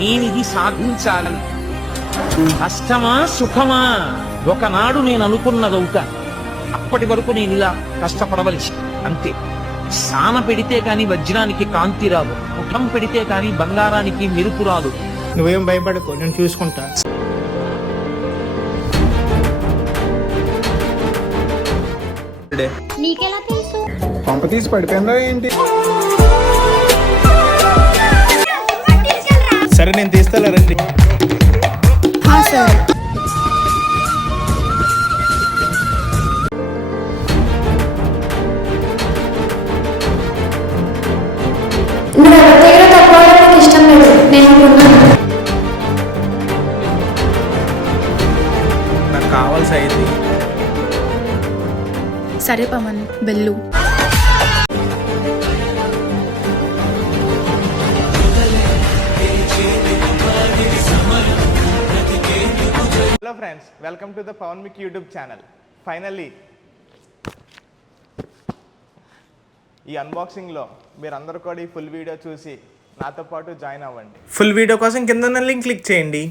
నేను ఇది సాధించాలని. కష్టమా సుఖమా ఒకనాడు నేను అనుకున్నదవుతా. అప్పటి వరకు నేను ఇలా కష్టపడవలసి అంతే. సాన పెడితే కాని వజ్రానికి కాంతి రాదు, ముఖం పెడితే కాని బంగారానికి మెరుపు రాదు. నువ్వేం భయపడకు, నేను చూసుకుంటా. నీకెలా తెలుసు? పంప తీసి పడిపోయిందా ఏంటి? సరే నేను తీస్తాలే, రండి. సార్ ఇష్టం లేదు, నేను నాకు కావాల్సి అయింది. సరే పవన్, వెళ్ళు. Hello friends, welcome to the Pavan Mic YouTube channel. Finally ఈ అన్బాక్సింగ్లో మీరందరూ కూడా ఈ ఫుల్ వీడియో చూసి నాతో పాటు జాయిన్ అవ్వండి. ఫుల్ వీడియో కోసం కింద లింక్ క్లిక్ చేయండి.